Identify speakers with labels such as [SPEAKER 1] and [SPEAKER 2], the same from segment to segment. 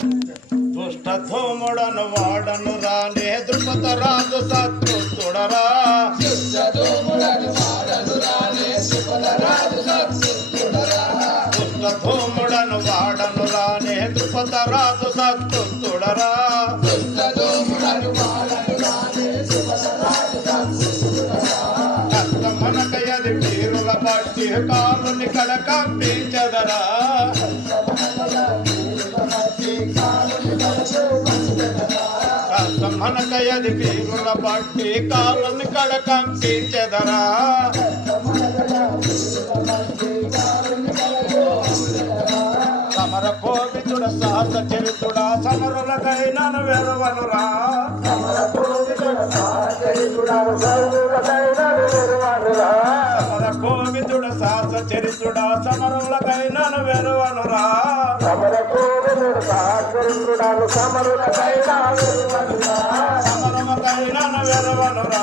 [SPEAKER 1] దుష్ట ధూముడను వాడను రానే ద్రుపద రాజు సత్తు చూడరా దుష్ట
[SPEAKER 2] ధూముడను
[SPEAKER 1] వాడను రానే ద్రుపద రాజు సత్తు చూడరా కష్టమనకయది వీరుల పట్టి కాలుని కడ కంపించదరా కష్టమనకయది వీరుల పట్టి కాలుని కడ కంపించదరా సమర కోవితుడ సాహస చరితుడా సమరులకైనను వెరవనురా సమర
[SPEAKER 3] కోవితుడ
[SPEAKER 1] సాహస చరితుడా సమరులకైనను వెరవనురా
[SPEAKER 3] సమర
[SPEAKER 1] సమరమకైనను వెరవనురా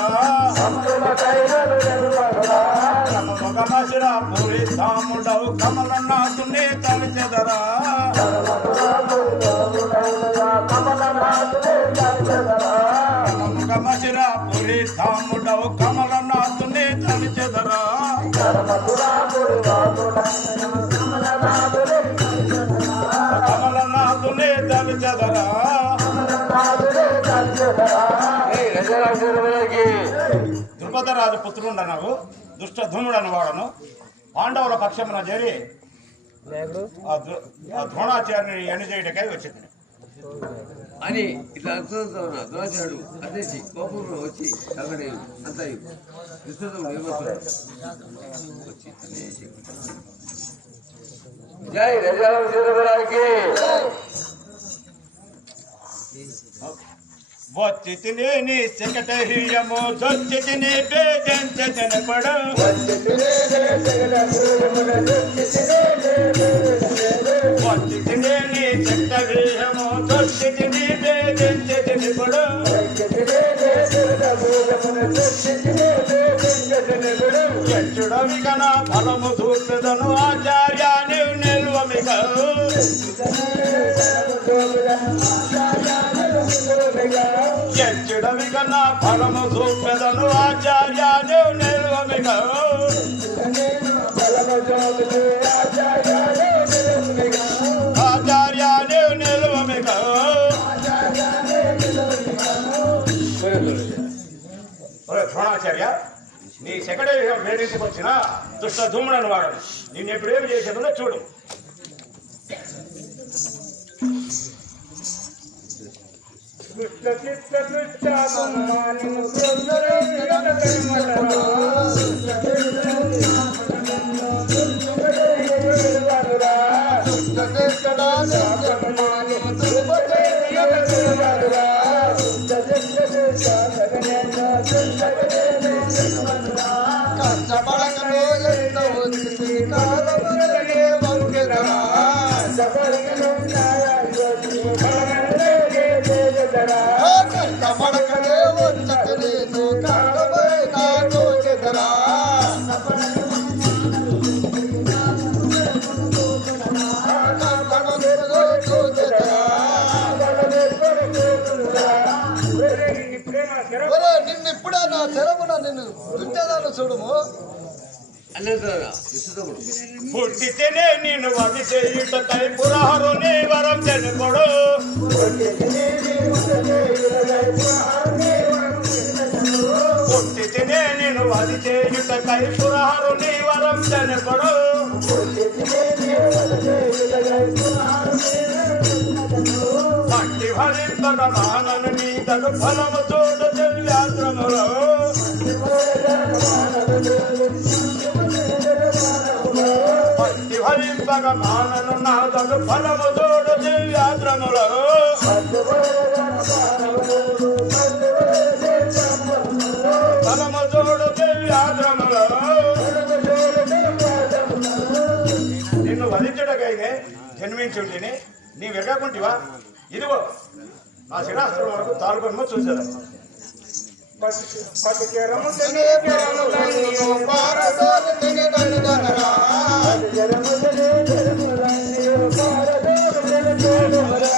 [SPEAKER 1] సమమగమశిరా పూరి ధాముడవు కమలనాథుని తలిచెదరా. సమమగమశిరా పూరి ధాముడవు కమలనాథుని తలిచెదరా.
[SPEAKER 3] కమలనాథుని
[SPEAKER 1] తలిచెదరా ద్రుపదరాజు పుత్రుండ నాకు దుష్ట ధూముడని వాడను. పాండవుల పక్షమున చేరి ఆ ద్రోణాచార్యుని ఎన్ని చేయటకై వచ్చింది.
[SPEAKER 2] అని ఇట్లా అర్థంతో దోచాడు అదేసి కోపంలో వచ్చి అక్కడ అంత విస్తృతం ఏమవుతున్నాడు వచ్చి అనేసి జై
[SPEAKER 4] రజారాం
[SPEAKER 2] సీతారానికి
[SPEAKER 1] వచ్చి తిని సెకటహీయము దొచ్చి తిని బేజంచని పడు. వచ్చి తిని సెకటహీయము దొచ్చి తిని బేజంచని పడు. ఎచ్చుడమిగన ఫలము చూపెదను ఆచార్య నీవు నిల్వమిగ. కన్నా ఫలము చూపెదను ఆచార్య నీవు నిల్వమిగ ఆచార్య నీవు నిల్వమిగ ద్రోణాచార్య నీ సెకండ్ వేదికకు వచ్చిన దుష్ట ధూముడని వాడు నిన్ను ఎప్పుడేమి చేసేదో చూడు
[SPEAKER 3] కృష్ణ కృష్ణ కృష్ణ
[SPEAKER 2] బొమ్మని కష్టపడకలో ఎంత వచ్చింది నా చెరమున నిన్ను దుట్టేదాన్ని చూడము.
[SPEAKER 1] పుట్టితేనే నేను వది చేయుటకై పురహరుని వరం చెనుకొడు పుట్టితేనే నేను వది చేయుటకై పురహరుని వరం చెనుకొడు పట్టి భరింపక మానను నీదను ఫలము పట్టి మానను నాదను ఫలము చూడు దివ్యాశ్రములో ఫలము చూడు దివ్యాశ్రములో నిన్ను వధించుటకైనే జన్మించుంటిని. నీ వెగకుంటివా ఇదిగో నా శిరాస్త్రం వరకు తాలుకొని చూసేదా
[SPEAKER 3] పతికెరము
[SPEAKER 2] తినే పెరము లన్నియు పారదోలు తినే కన్ను దొరరా
[SPEAKER 3] పతికెరము తినే పెరము లన్నియు పారదోలు తినే కన్ను
[SPEAKER 1] దొరరా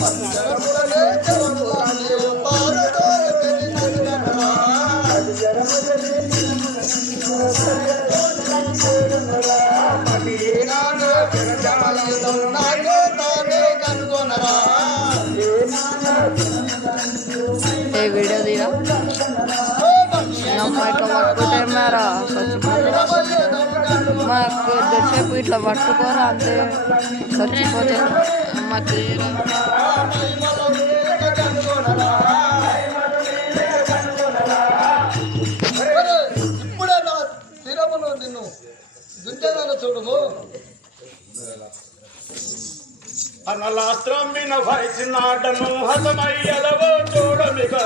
[SPEAKER 2] పతికెరము తినే పెరము లన్నియు పారదోలు తినే కన్ను దొరరా
[SPEAKER 3] పతికెరము తినే పెరము లన్నియు పారదోలు తినే కన్ను దొరరా
[SPEAKER 2] పతియేనా జనజాలి దొన్నా
[SPEAKER 5] మాకు దర్శకు ఇట్లా పట్టుకోరా అంతే చచ్చిపోతే మాకు
[SPEAKER 2] చూడము.
[SPEAKER 1] అనలాస్త్రం విన భయచిన్నాడను హతమయ్యదవో చూడమిగో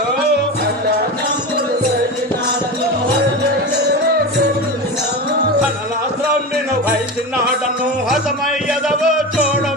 [SPEAKER 1] అనలాస్త్రం విన భయచిన్నాడను హతమయ్యదవో చూడమిగో